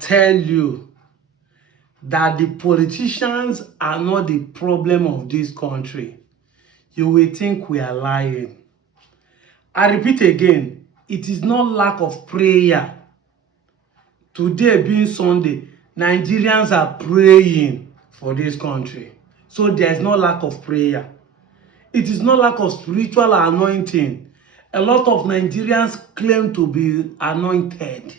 Tell you that the politicians are not the problem of this country, you will think we are lying. I repeat again, it is not lack of prayer. Today being Sunday, Nigerians are praying for this country. So there is no lack of prayer. It is not lack of spiritual anointing. A lot of Nigerians claim to be anointed.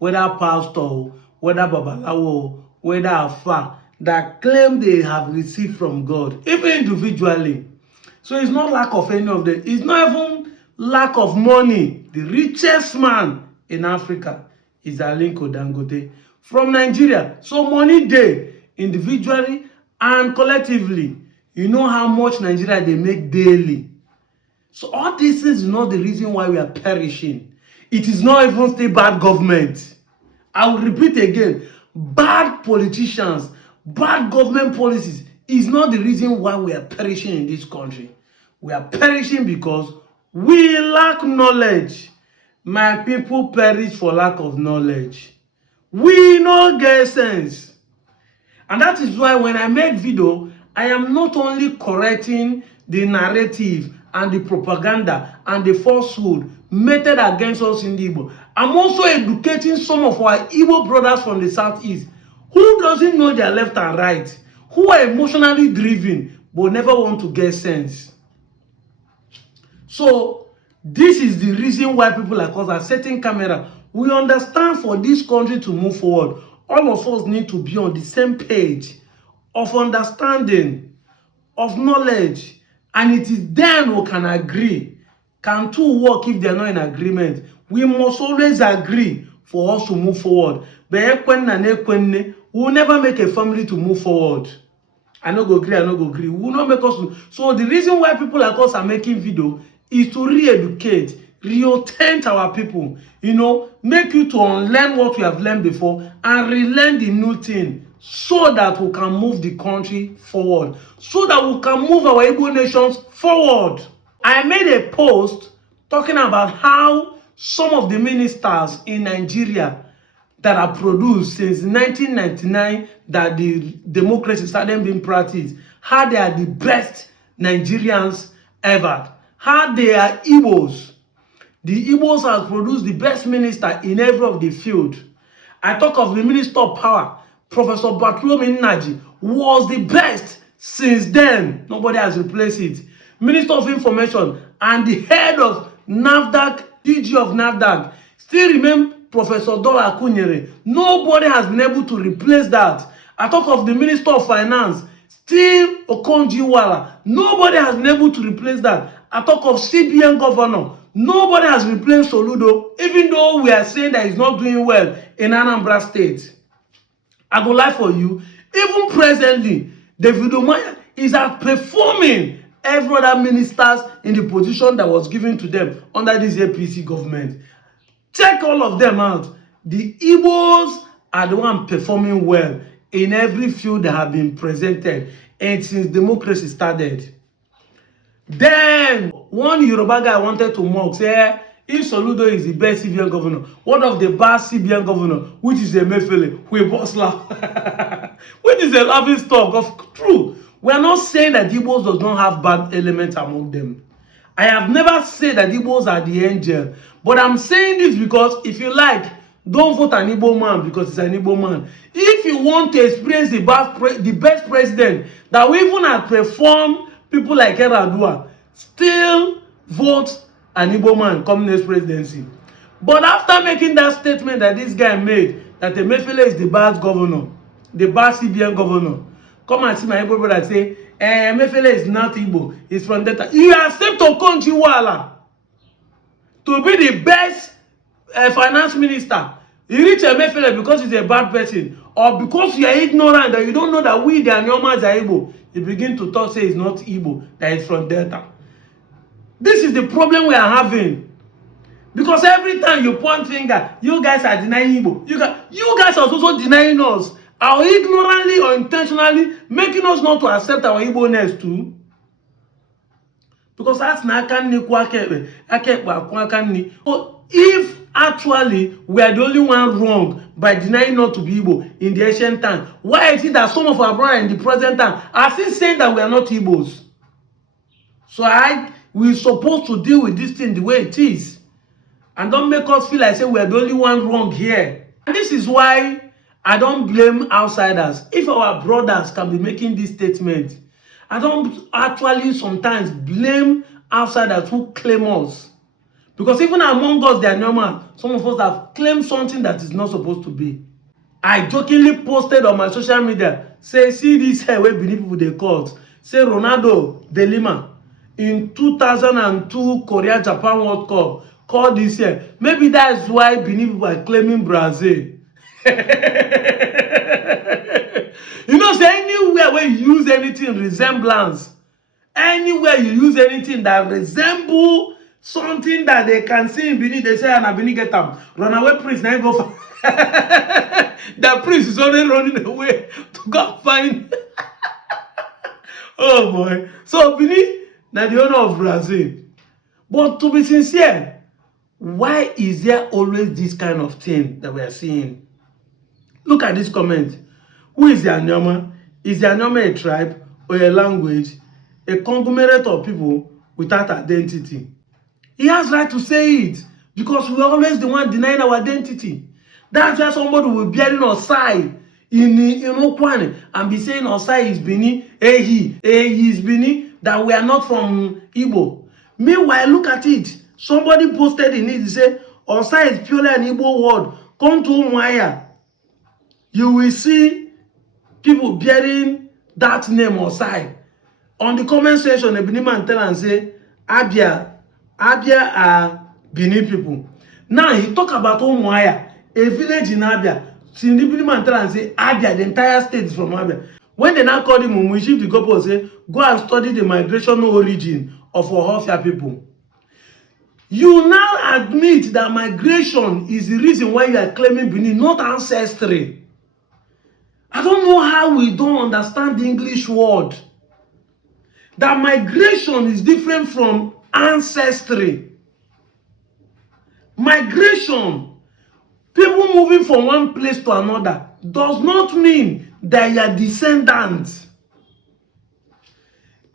Whether pastor, whether babalawo, whether afa, that claim they have received from God, even individually. So it's not lack of any of them. It's not even lack of money. The richest man in Africa is Aliko Dangote from Nigeria. So money dey individually and collectively. You know how much Nigeria they make daily. So all these things is not the reason why we are perishing. It is not even still bad government. I will repeat again, bad politicians, bad government policies is not the reason why we are perishing in this country. We are perishing because we lack knowledge. My people perish for lack of knowledge. We no get sense. And that is why when I make video, I am not only correcting the narrative and the propaganda and the falsehood meted against us in the Igbo. I'm also educating some of our Igbo brothers from the southeast who doesn't know their left and right, who are emotionally driven but never want to get sense. So this is the reason why people like us are setting camera. We understand for this country to move forward, all of us need to be on the same page of understanding, of knowledge, and it is then we can agree. Can two work if they are not in agreement? We must always agree for us to move forward. But we will never make a family to move forward. I no go agree, I no go agree. We will not make us. So the reason why people like us are making video is to re-educate, reorientate our people, make you to unlearn what we have learned before and relearn the new thing so that we can move the country forward, so that we can move our Igbo nations forward. I made a post talking about how some of the ministers in Nigeria that are produced since 1999 that the democracy started being practiced, how they are the best Nigerians ever, how they are Igbos. The Igbos have produced the best minister in every of the field. I talk of the Minister of Power, Professor Bartolome Nnaji, was the best. Since then, nobody has replaced it. Minister of Information and the head of NAFDAC, DG of NAFDAC, still remain Professor Dola Akunyere. Nobody has been able to replace that. I talk of the Minister of Finance, still Okonjo-Iweala. Nobody has been able to replace that. I talk of CBN Governor. Nobody has replaced Soludo, even though we are saying that he's not doing well in Anambra State. I go lie for you. Even presently, David Umaya is outperforming every other ministers in the position that was given to them under this APC government. Check all of them out. The Igbos are the one performing well in every field that have been presented and since democracy started. Then one Yoruba guy wanted to mock, say, if Soludo is the best CBN governor, what of the bad CBN governor, which is a Mefele, we boss laugh, which is a laughing stock of true. We are not saying that Igbos does not have bad elements among them. I have never said that Igbos are the angel, but I'm saying this because if you like, Don't vote an Igbo man because it's an Igbo man. If you want to experience the best president that will even outperform people like Eradua, still vote an Igbo man come next presidency. But after making that statement that this guy made, that Emefiele is the bad governor, the bad CBN governor, come and see my Igbo brother say, Emefiele is not Igbo, he's from Delta. You accept Okonjo Iweala to be the best finance minister. You reach Emefiele because he's a bad person, or because you are ignorant that you don't know that we, the Anyomas, are Igbo. You begin to talk, say he's not Igbo, that he's from Delta. This is the problem we are having. Because every time you point finger, you guys are denying Igbo. You guys are also denying us, or ignorantly or intentionally making us not to accept our Igbo-ness too. Because that's not if actually we are the only one wrong by denying not to be Igbo in the ancient time, why is it that some of our brothers in the present time are still saying that we are not Igbos? So we're supposed to deal with this thing the way it is. And don't make us feel like say we are the only one wrong here. And this is why I don't blame outsiders. If our brothers can be making this statement, I don't actually sometimes blame outsiders who claim us. Because even among us, they are normal. Some of us have claimed something that is not supposed to be. I jokingly posted on my social media, say, see this hair where Benin people they called. Say Ronaldo de Lima in 2002 Korea Japan World Cup called this year. Maybe that's why Benin people are claiming Brazil. You know, say anywhere where you use anything resemblance, anywhere you use anything that resemble something that they can see in Benin, they say, and Benin get them. Runaway prince, now go for the prince is only running away to go find. Oh boy. So Benin, now the owner of Brazil. But to be sincere, why is there always this kind of thing that we are seeing? Look at this comment. Who is the Anyama? Is the Anyama a tribe or a language? A conglomerate of people without identity? He has right to say it because we're always the one denying our identity. That's why somebody will be bearing Osai in Okwane and be saying Osai is Benin, he is Benin, that we are not from Igbo. Meanwhile, look at it. Somebody posted in it, he said, Osai is purely an Igbo word. Come to Umuahia. You will see people bearing that name Osai. On the comment section, a Benin man tell and say, Abia are Benin people. Now he talk about Umuahia, a village in Abia. See the Benin man tell and say, Abia, the entire state is from Abia. When they now call him Umuishi, the couple say, go and study the migration origin of Ohofia people. You now admit that migration is the reason why you are claiming Benin, not ancestry. I don't know how we don't understand the English word. That migration is different from ancestry. Migration, people moving from one place to another, does not mean that you are descendants.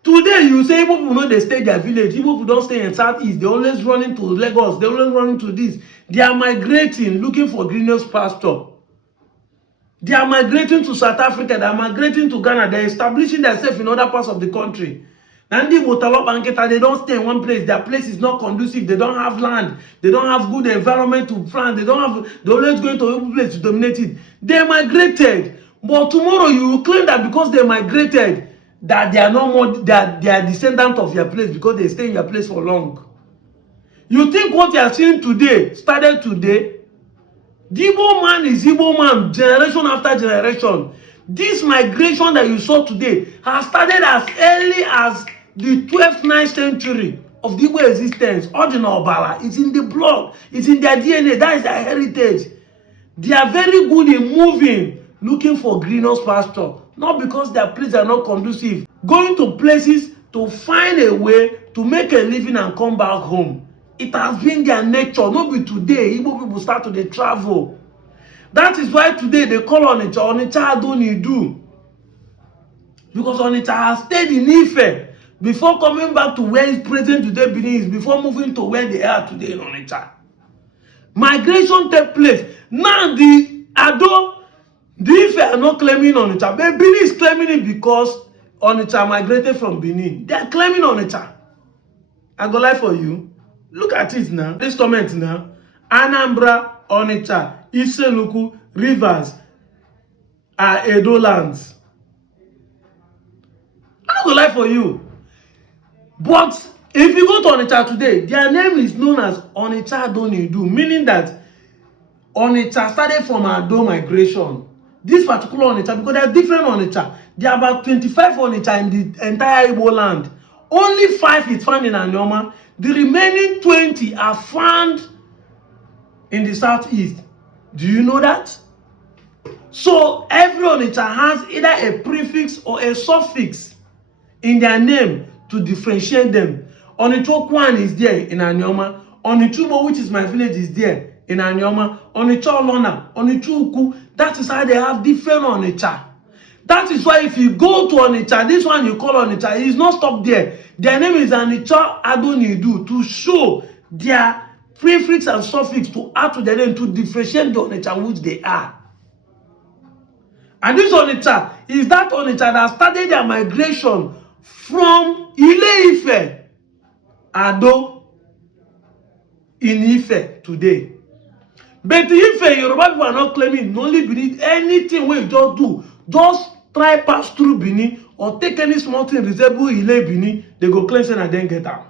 Today, you say Igbo people know they stay in their village. Igbo people don't stay in Southeast. They're always running to Lagos. They're always running to this. They are migrating, looking for greenest pasture. They are migrating to South Africa. They are migrating to Ghana. They're establishing themselves in other parts of the country. Nandi Motala Banketa, they don't stay in one place. Their place is not conducive. They don't have land. They don't have good environment to plant. They're always going to a place to dominate it. They migrated. But tomorrow you will claim that because they migrated, that they are no more, that they are descendants of your place because they stay in your place for long. You think what you are seeing today started today? The Igbo man is Igbo man, generation after generation. This migration that you saw today has started as early as the 12th, 9th century of the Igbo existence. Ordinal Bala, it's in the blood, it's in their DNA, that is their heritage. They are very good in moving, looking for greenest pasture. Not because their places are not conducive. Going to places to find a way to make a living and come back home. It has been their nature. Not be today, Igbo people start to travel. That is why today they call Onitsha. Onitsha Adonidu. Because Onitsha has stayed in Ife before coming back to where it's present today, Benin, before moving to where they are today in Onitsha. Migration take place. Now the Ife are not claiming Onitsha. But Benin is claiming it because Onitsha migrated from Benin. They are claiming Onitsha. I go lie for you. Look at it now. This comment now. Anambra, Onitsha, Iseluku, Rivers are Edo lands. I don't go lie for you. But if you go to Onitsha today, their name is known as Onitsha Adonidu, meaning that Onitsha started from Ado migration. This particular Onitsha, because there are different Onitsha. There are about 25 Onitsha in the entire Igbo land. Only 5 is found in Anioma. The remaining 20 are found in the southeast. Do you know that? So every Onitsha has either a prefix or a suffix in their name to differentiate them. Onitsha is there in Anioma. Onitshubo, which is my village, is there in Anioma. Onitsha Olona, Onitsha Uku. That is how they have different Onitsha. That is why if you go to Onitsha, this one you call Onitsha, it is not stopped there. Their name is Onitsha Adonidu, to show their prefix and suffix to add to their name to differentiate the Onitsha which they are. And this Onitsha is that Onitsha that started their migration from Ile-Ife, Ado, in Ife today. But Ife, Yoruba people are not claiming only Benin. Anything we just do, just try pass through Benin or take any small thing resemble Ile Benin, they go claim and then get out.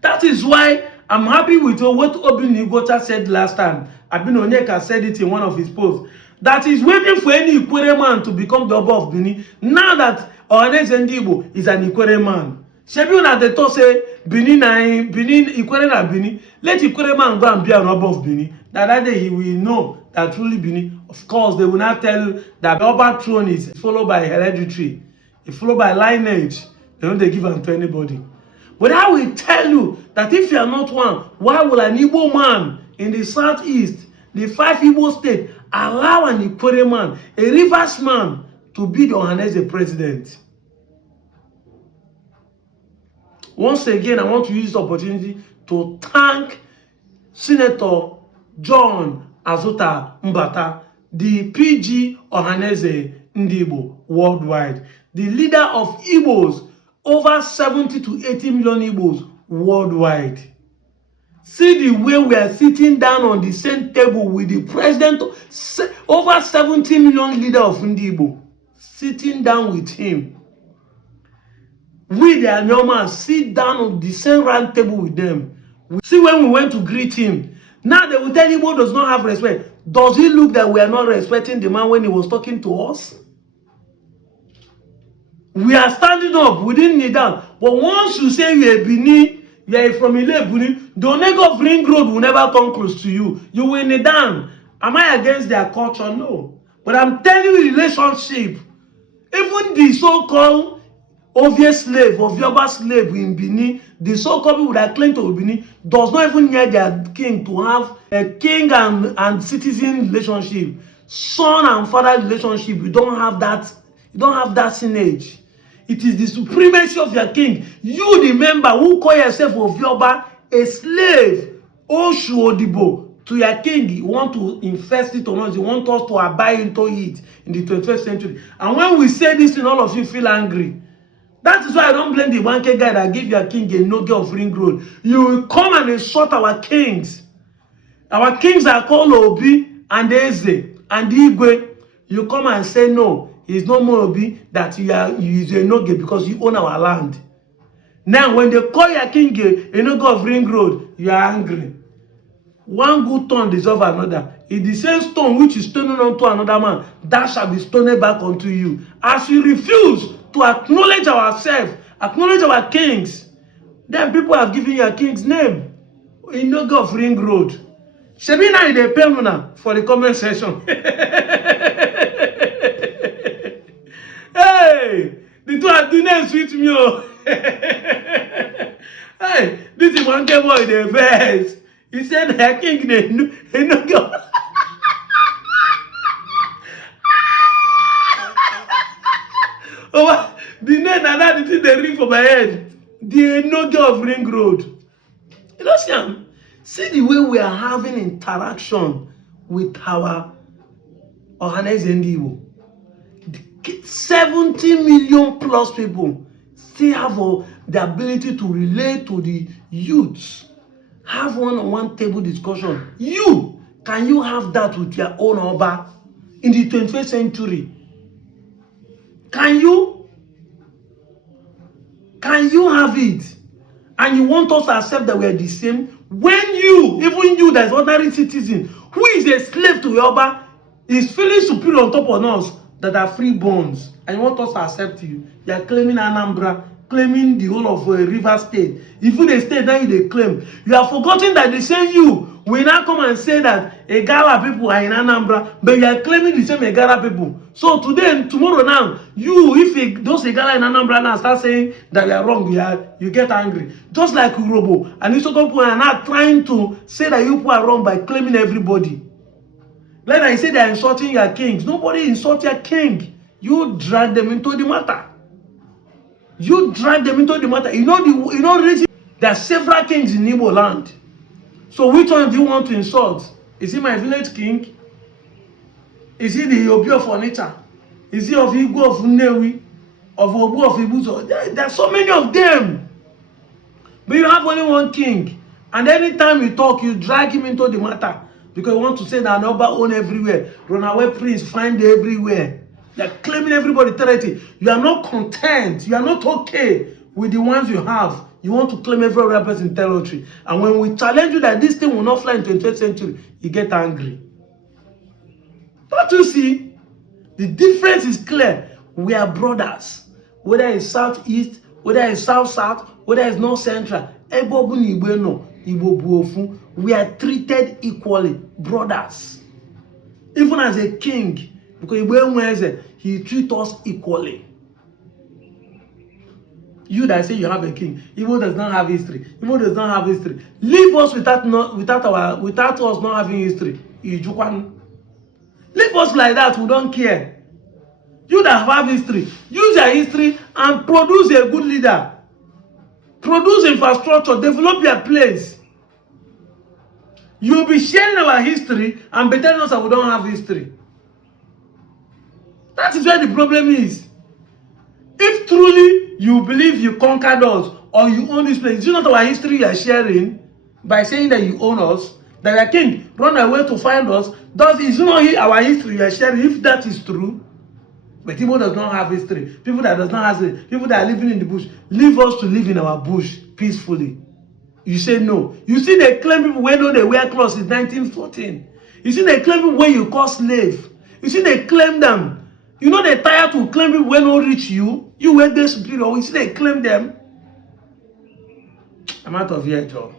That is why I'm happy with what Obin Igota said last time. Abin Onyeka said it in one of his posts. That is waiting for any Ikwere man to become the Oba of Benin. Now that Ohanes Igbo is an Ikwere man. Shebi una dey talk say Benin Ikwere na Benin. Let Ikwere man go and be an Oba of Benin. That day he will know that truly Benin. Of course, they will not tell you that the Oba throne is followed by hereditary. It's followed by lineage. They don't give them to anybody. But I will tell you that if you are not one, why will an Igbo man in the southeast, the 5 Igbo states, allow an Ikwere man, a Rivers man, to be the Ohanese president? Once again, I want to use this opportunity to thank Senator John Azuta Mbata, the PG Ohanese Ndigbo worldwide, the leader of Igbos, over 70 to 80 million Igbos worldwide. See the way we are sitting down on the same table with the president, over 70 million leader of Ndigbo, sitting down with him. We, the Anyoma, sit down on the same round table with them. See when we went to greet him. Now they will tell Igbo does not have respect. Does it look that we are not respecting the man when he was talking to us? We are standing up, we didn't kneel down. But once you say you are Benin, you are from Ile Benin, the Onego of Ring Road will never come close to you. You will kneel down. Am I against their culture? No. But I'm telling you, relationship. Even the so-called obvious slave, of Yoruba slave in Benin, the so-called people that claim to be Benin, does not even need their king to have a king and citizen relationship. Son and father relationship. You don't have that. You don't have that lineage. It is the supremacy of your king. You, the member who call yourself of Yoruba, a slave, Oshu Odibo, to your king, you want to infest it on us. You want us to abide into it in the 21st century. And when we say this, and all of you feel angry. That is why I don't blame the wanker guy that give your king a noge of Ring Road. You will come and insult our kings. Our kings are called Obi and Eze and Igwe. You come and say no. It's no more Obi that you use a noge because you own our land. Now, when they call your king a noge of Ring Road, you are angry. One good turn deserves another. If the same stone which is stoning unto another man, that shall be stoned back unto you. As you refuse to acknowledge ourselves, acknowledge our kings, then people have given your king's name. Inoge of Ring Road. Shebi na dey pay una for the comment section. Hey, the two are doing sweet me. Hey, this is one game boy the best. He said her king no go. Oh, the name and that thing they ring for my head. The Enoge of Ring Road. You know, see, See the way we are having interaction with our Ohaneze Igbo. 70 million plus people still have the ability to relate to the youths, have one-on-one table discussion. Can you have that with your own Oba in the 21st century? Can you have it? And you want us to accept that we are the same? When even you that is ordinary citizen, who is a slave to Yoruba, is feeling superior on top of us that are free bones, and you want us to accept you. You are claiming Anambra, claiming the whole of River State. Even the state that they claim. You are forgetting that the same you will now come and say that Egala people are in Anambra, but you are claiming the same Egala people. So today and tomorrow now, if those Egala in Anambra now start saying that you are wrong, you get angry. Just like Urobo and Isoko people are now trying to say that you people are wrong by claiming everybody. Like I say, they are insulting your kings. Nobody insult your king. You drag them into the matter. You drag them into the matter. You know, there are several kings in Igbo land. So which one do you want to insult? Is he my village king? Is he the Obi of Onitsha? Is he of Igbo of Nnewi? Of Obu of Ibuzo? There are so many of them. But you have only one king. And anytime you talk, you drag him into the matter. Because you want to say that Oba own everywhere. Runaway prince find everywhere. They are claiming everybody territory. You are not content. You are not okay with the ones you have. You want to claim every other person territory. And when we challenge you that this thing will not fly in 21st century, you get angry. Don't you see? The difference is clear. We are brothers. Whether it's southeast, whether it's south-south, whether it's north-central. We are treated equally, brothers. Even as a king, because he treats us equally. You that say you have a king, Igbo does not have history. Igbo does not have history. Leave us without us not having history. Leave us like that, we don't care. You that have history, use your history and produce a good leader. Produce infrastructure, develop your place. You'll be sharing our history and be telling us that we don't have history. That is where the problem is. If truly you believe you conquered us or you own this place, is it not our history you are sharing by saying that you own us? That your king run away to find us? Is it not our history you are sharing if that is true? But people does not have history. People that does not have history. People that are living in the bush. Leave us to live in our bush peacefully. You say no. You see they claim people when they wear clothes since 1914. You see they claim people when you call slave. You see they claim them. You know they tired to claim people when no reach you. You wear their superior. You see they claim them. I'm out of here, Joe.